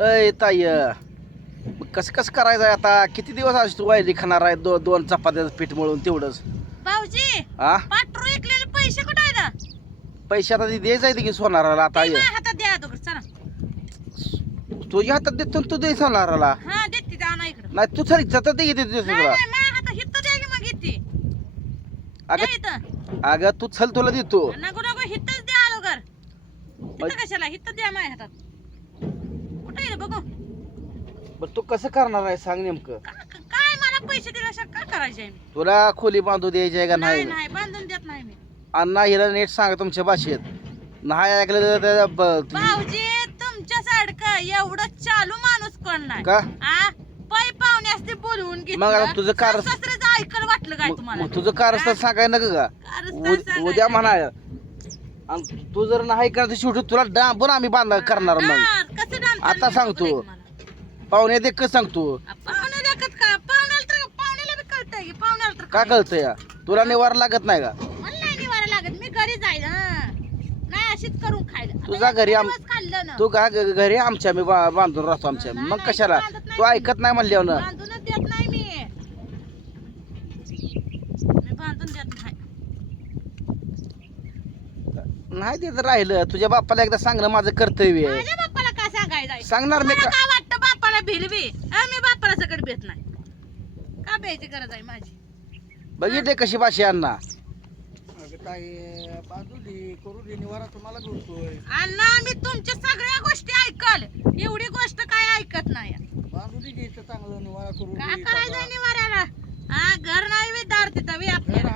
अय मग कसं कसं करायचं आहे आता? किती दिवस आज तू वायली खाणार आहे? दो दोन चपात्याचं पीठ मळून तेवढंच. भाऊजी हा पाटरू ऐकलेले पैसे कुठे आहेत? पैसे आता द्यायचं आहे की सोनाराला आता ते. माझ्या हातात द्या अगोदर चला. तुझ्या हातात देतो तू दे सोनाराला. हा देते इकडं. नाही तू चल जातात दे किती दिवस नाही तुला. नाही माझ्या हातात हित्त द्या की मग द्या अगं इथं अगं तू चल तुला देतो. नको नको हित्तच द्या अगोदर. कशाला? हित्त द्या माझ्या हातात. रे बघू. बरं तू कसं करणार आहे सांग नेमकं? का- का- काय मला पैसे दिल्याशिवाय काय करायचे आहे मी? तुला खोली बांधू द्यायची आहे का नाही नाही? नाही बांधून देत नाही मी. अण्णा हिला नीट सांग तुमच्या भाषेत. नाही ऐकलं तर ब- भाऊजी तुमच्या सारखं एवढं चालू माणूस कोण नाही? का? आ? पै पाहुणे असते बोलवून मग आता तुझं कार- सासऱ्याचं ऐकलं वाटलं काय मग तुम्हाला? मग तुझं कारस्थान सांगाय नका का? कारस्थान उद- सांगायचं. उद्या म्हणा आणि तू जर नाही करत शेवटी तुला डांबून आम्ही बांधा करणार मग. हा, कसं आता सांगतो. बघू दे मला. पाहुणे ते कसं सांगतो. पाहुणे देखत का? पाहुण्याला तर पाहुण्याला बी कळतंय की पाहुण्याला तर का कळतं या तुला निवार लागत नाही का? मला नाही निवारा लागत. मी घरी जाईल हा. नाही अशीच करून खायला. तुझा घरी आम- दिवस खाल्लं ना. तू का ग- घरी आमच्या मी बा- बांधून राहतो आमच्या. मग कशाला? तू. ऐकत नाही म्हणल्यावर ना. बांधूनच देत नाही मी. मी बांधून देत नाही. नाही ते तर राहिलं. तुझ्या बापाला एकदा सांगणं माझं कर्तव्य आहे. माझ्या बाप्पाला सांगणार मी तुम्हाला का? काय वाटतं बाप्पाला भिलवी हा, मी बाप्पाला सगळं भेट नाही. का भ्यायची गरज आहे माझी? बघितले कशी भाषा अण्णा. अण्णा मी तुमच्या सगळ्या गोष्टी ऐकल. एवढी गोष्ट काय ऐकत नाही. काय करायचं निवाऱ्याला? हा घर नाही मी दार तिथं मी आपल्याला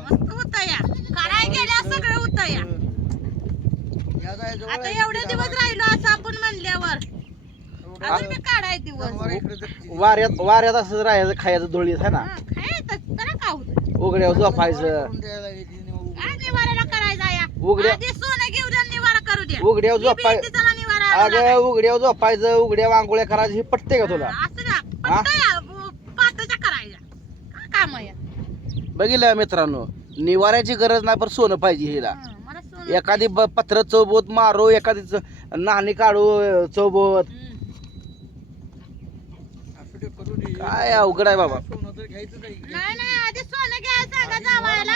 मस्त होत या कराय गेल्या सगळं होत या आता एवढे दिवस राहिलो असं आपण म्हणल्यावर. अजून मी काढाय दिवस. वाऱ्यात वाऱ्यात असं राहायचं खायचं धुळीत है ना? हा, खायचं त्याला का होत उघड्यावर झोपायचं. काय निवाऱ्याला करायचा या उघड्या आधी सोनं घेऊ द्या निवारा करू द्या. उघड्यावर मी झोपाय निवारा अगं उघड्यावर झोपायचं उघड्या वांगोळ्या करायचं हे पटते का तुला? असं द्या हा? पटतं या पाताच्या करायच्या. काय काम आहे? या? बघितलं मित्रांनो? निवाऱ्याची गरज नाही पण सोनं पाहिजे हिला. एखादी ब- पत्र चौबोत मारो एखादी च- नाणी काढू अं, चौबोत. काय अवघड आहे बाबा. नाही नाही आधी सोनं घ्या सांगा जावायला.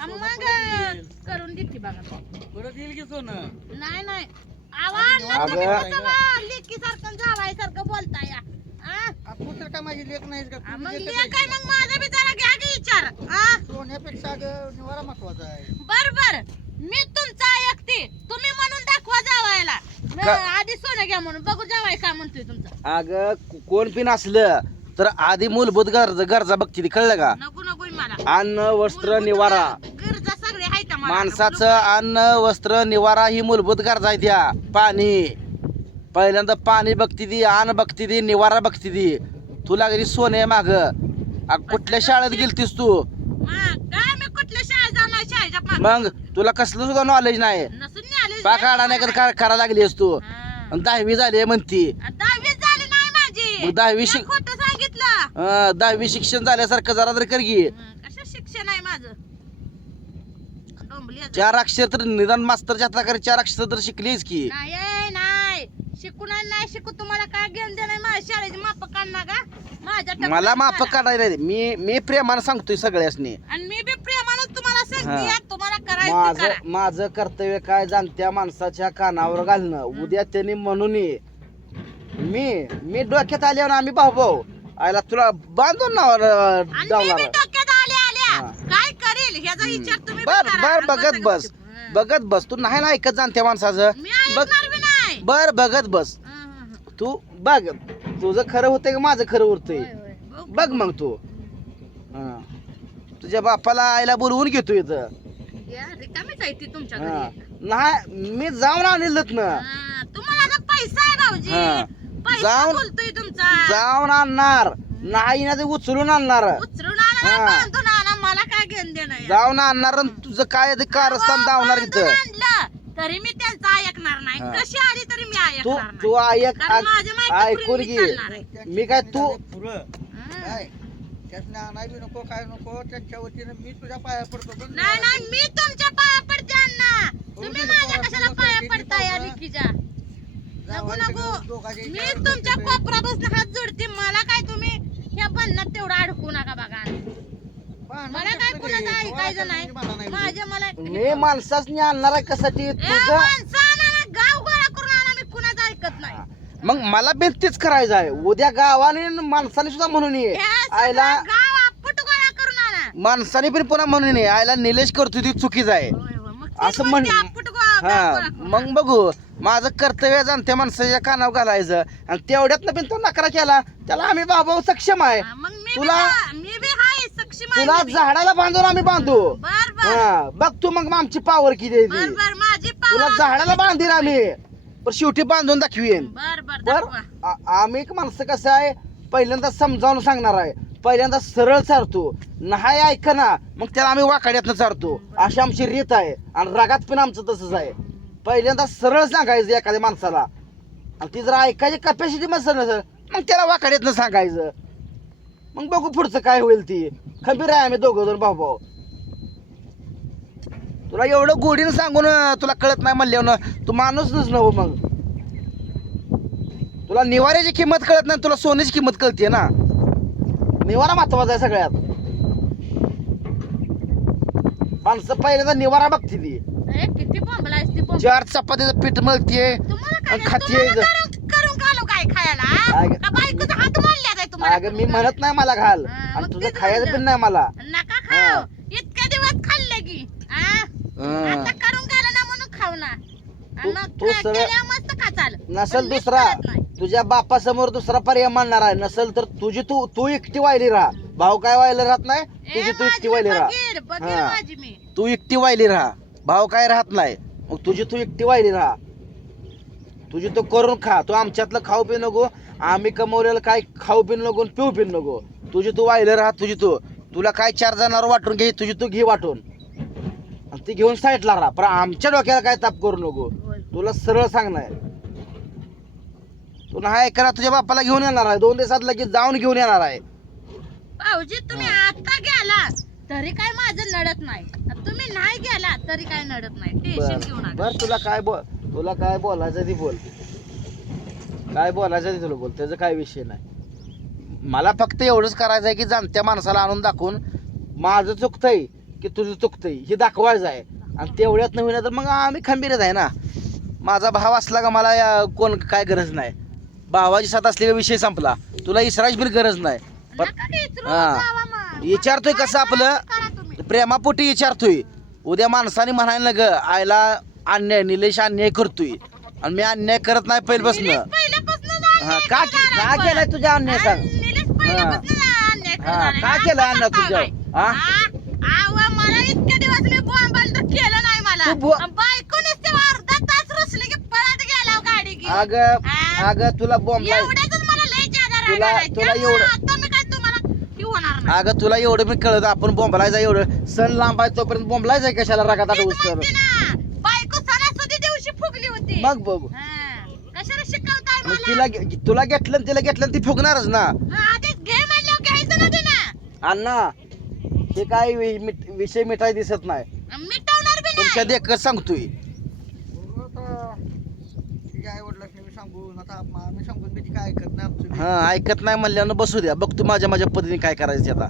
आणि मग अं, करून देते बघा. नाही नाही. अगं. लेकी सारखं जावाय सारखं बोलता या मग लेक आहे? मग माझा बी जरा घ्या की विचार. हा? बर बर मी तुमचा ऐकते तुम्ही म्हणून दाखवा जावायला. न, का- आधी सोनं घ्या म्हणून. बघू जावाय काय म्हणतोय तुमचा. अगं को- कोण पिन असलं तर आधी मूलभूत गरजा गरजा बघती ती, कळलं का? नको नको मला. अन्न वस्त्र निवारा. गरजा सगळे आहेत मला. माणसाचं अन्न वस्त्र निवारा ही मूलभूत गरजा आहे त्या. पाणी. पहिल्यांदा पाणी बघती ती अन्न बघती ती निवारा बघती ती. तुला घरी सोने माग? कुठल्या शाळेत गेलतीस तू मग काय मी कुठल्या शाळेत जाणार शाळेच्या मागं? तुला कसलं सुद्धा नॉलेज नाही. नसून नाही अडाण्या करायला लागलीस तू. आणि दहावी झाली आहे म्हणती. दहावी झाली नाही माझी. मग दहावी मी शिक खोटं सांगितलं. अं, दहावी शिक्षण झाल्यासारखं जरा तरी कर की. हं, कसं शिक्षण आहे माझं? डोंबली आहे. चार अक्षर तर निदान मास्तरच्या हाताखाली चार अक्षर तर शिकलीस की. नाही ए, नाही. शिकून आणि नाही शिकू तुम्हाला काय घेऊन दे नाही माझ्या शाळेची माप काढणार का माझ्या टप्प्यात मला माफ करा. काढायला. मी मी प्रेमानं सांगतोय सगळ्यासनी. आणि मी बी प्रेमानं तुम्हाला हा. सांगते तुम्हाला माझं करा. माझं कर्तव्य काय जाणत्या माणसाच्या कानावर घालणं. उद्या त्यांनी म्हणून ये. मी मी डोक्यात आल्यावर आम्ही भाऊ भाऊ आयला तुला बांधून नावर आणि मी जाणार बी डोक्यात आल्या आल्या. हा. काय करेल? ह्याचा विचार तुम्ही बी बर करा. बर आणि बघत बस. हं. बघत बस. तू नाही ना ऐकत जाणत्या माणसाचं? मी बघ. ऐकणार बी नाही. बर बघत बस. हं, हं, हं. तू बघ. तुझं खरं होतंय का माझं खरं होय. बघ. बघ मग तू. हा. तुझ्या बापाला आईला बोलवून घेतो इथं. या, रिकामीच आहे ती तुमच्या हा. घरी नाही मी जाऊन आणलेलं ना हा, तुम्हाला आता पैसा आहे हा. भाऊजी पैसा जाऊन- बोलतोय तुमचा जाऊन आणणार नाही ना ते उचलून आणणार उचलून आला हा. ना बांधून आला मला काय घेऊन देणं आहे? जाऊन आणणार आणि तुझं काय ते कारस्थान अहो, धावणार बांधून इथं आणलं तरी मी त्यांचं ऐकणार नाही हा. कशी आली तरी मी तू ऐकणार तू नाही ऐक कारण माझ्या माहिती ऐकून घे. मी काय तू हं. आणायला नको काय नको त्यांच्या वतीनं मी तुझ्या पाया पडतो. नाही नाही मी तुमच्या पाया पडते अण्णा. तुम्ही दे, माझ्या बाबा, कशाला तुला पाया किती पडताय नको नको दोघांच्या मी तुमच्या. कोपरापासून हात जोडते मला काय तुम्ही ह्या बन्नात तेवढं अडकू नका बघा. मला काय कुणाचं? ऐकायचं नाही. मला नाही माझ्या मला मी माणसाच आणणार कशासाठी ए, तुझं माणसं आणा ना, गाव गोळा करून आणा मी कुणाचं ऐकत नाही मग मला बी तेच करायचं आहे. उद्या गावाने न माणसाने सुद्धा म्हणून ये. आयला माणसाने पण पुन्हा म्हणून ये. आयला निलेश करतो ती चुकीच आहे. असं म्हण हा मग बघू. माझं कर्तव्य जाण त्या माणसाच्या कानावर घालायचं. आणि तेवढ्यातनं पण तो नकार केला. त्याला आम्ही बाबा सक्षम आहे. तुला- तुला. झाडाला बांधून आम्ही बांधू. हा बघ तू मग आमची पावर किती आहे ती. तुला झाडाला बांधील आम्ही. पण शेवटी बांधून दाखवीन बर बर बर दाखवा. आ- आम्ही एक माणसं कसं आहे पहिल्यांदा समजावून सांगणार आहे. पहिल्यांदा सरळ चारतो. नाही ऐक ना मग त्याला आम्ही वाकाड्यातनं चारतो. अशी आमची रीत आहे आणि रागात पण आमचं तसंच आहे. पहिल्यांदा सरळ सांगायचं एखाद्या माणसाला. आणि ती जर ऐकायची कपॅसिटी नसेल नसेल मग त्याला वाकाड्यातनं सांगायचं. मग बघू पुढचं काय होईल ती. खबीर आहे आम्ही दोघं दोन भाऊ भाऊ तुला एवढं गोडीनं सांगून तुला कळत नाही म्हणल्यावर तू माणूसच नव मग. तुला निवाऱ्याची किंमत कळत नाही तुला सोन्याची किंमत कळते ना. निवारा महत्त्वाचा आहे सगळ्यात. माणसं पहिल्यांदा निवारा बघते ती. ए, किती बोंबला आहेस ती बोंब. चार चपातीचं पीठ मिळते तुम्हाला काय आणि खाती तुम्हाला आहे करून करून घालू काय खायला हा? अगं- का बायकोचा हात मारल्या काय तुम्हाला अगं मी म्हणत नाही मला घाल. हा, आणि मग तुझं तेच खायचं म्हणलं. पण नाही मला. नका हा. खाऊ इतके दिवस खाल्ले की हा? हं. आता करून घाला ना म्हणून खाऊ ना आणि तू- नसल दुसरा. तुझ्या बापासमोर दुसरा पर्याय मानणार आहे. नसल तर तुझी तू तू एकटी वाहिली राहा. भाऊ काय व्हायला राहत नाही? तुझी तू एकटी वाहिली राहा. हा. तू एकटी वाहिली राहा. भाऊ काय राहत नाही. मग तुझी तू एकटी वाहिली राहा. तुझी तू करून खा. तू आमच्यातलं खाऊ पिऊ नको. आम्ही कमवलेलं काय खाऊ पिऊ नको आणि पिऊ पिऊ नको. तुझी तू वाहिलं राहा तुझी तू. तुला काय चार जणांवर वाटून घे तुझी तू घे वाटून. आणि ती घेऊन साईडला राहा. पण आमच्या डोक्याला काय ताप करू नको. तुला सरळ सांगणार तू नाही करा तुझ्या बापाला घेऊन येणार आहे. दोन दिवसात लगेच जाऊन घेऊन येणार आहे. भाऊजी तुम्ही आता गेला तरी काय माझं नडत नाही. तुम्ही नाही गेला तरी काय नडत नाही. टेन्शन घेऊ बर तुला काय बोल तुला काय बोलायचं ती बोल. काय बोलायचं ती तुला बोल. त्याचं काय विषय नाही. मला फक्त एवढंच करायचं आहे की जाणत्या माणसाला आणून दाखवून माझं चुकतंय की तुझं चुकतंय हे दाखवायचं आहे. आणि तेवढ्यात नव्हे तर मग आम्ही खंबीरच आहे ना. माझा भाव असला का मला या- कोण काय गरज नाही भावाची साथ असली का विषय संपला तुला इसराची पण गरज नाही पण हा. विचारतोय कसं आपलं. प्रेमापोटी विचारतोय उद्या माणसाने म्हणायला ग आयला अन्याय निलेश अन्याय करतोय आणि मी अन्याय करत नाही पहिल्यापासून हा, का का केलाय. तुझ्या अन्याय सांग हा. का केलं अन्याय? बाई. हा? हा? आव, मला इतके दिवस मी बोंबाल तर केलं नाही मला तू बो- आणि बायकोनीच ते अर्धा तास रुसली की पळत गेला गाडी घेऊन अग? अग तुला बॉम्ब एवढ्यातच मला लय जादा राग तुला- आलाय. तुला त्यामुळं एवढं- आता मी काय तुम्हाला हे होणार नाही. अगं तुला एवढं मी कळत आपण बोंबलायचा एवढं. सण लांब आहे तोपर्यंत बोंबलायचा कशाला? रागात तेच म्हणते ना बायको सणासुदी दिवशी फुगली होती. मग बघ. हा. कशाला शिकवताय मग मला? तिला घे- तुला घेतलं तिला घेतलं ती फुगणारच ना. हा, आधीच घे म्हणल्यावर घ्यायचं ना ते ना अण्णा हे काय वि- विषय मिठाई दिसत नाही. मिटवणार बी तुमच्या नाही. देखत सांगतोय बघू आता तिच्या आई वडिलांनी मी सांगून आता आम्ही सांगून मी ती काय ऐकत नाही आमचं हा ऐकत नाही म्हणल्यानं बसू द्या. बघ तू माझ्या माझ्या पद्धतीने काय करायचं ते आता.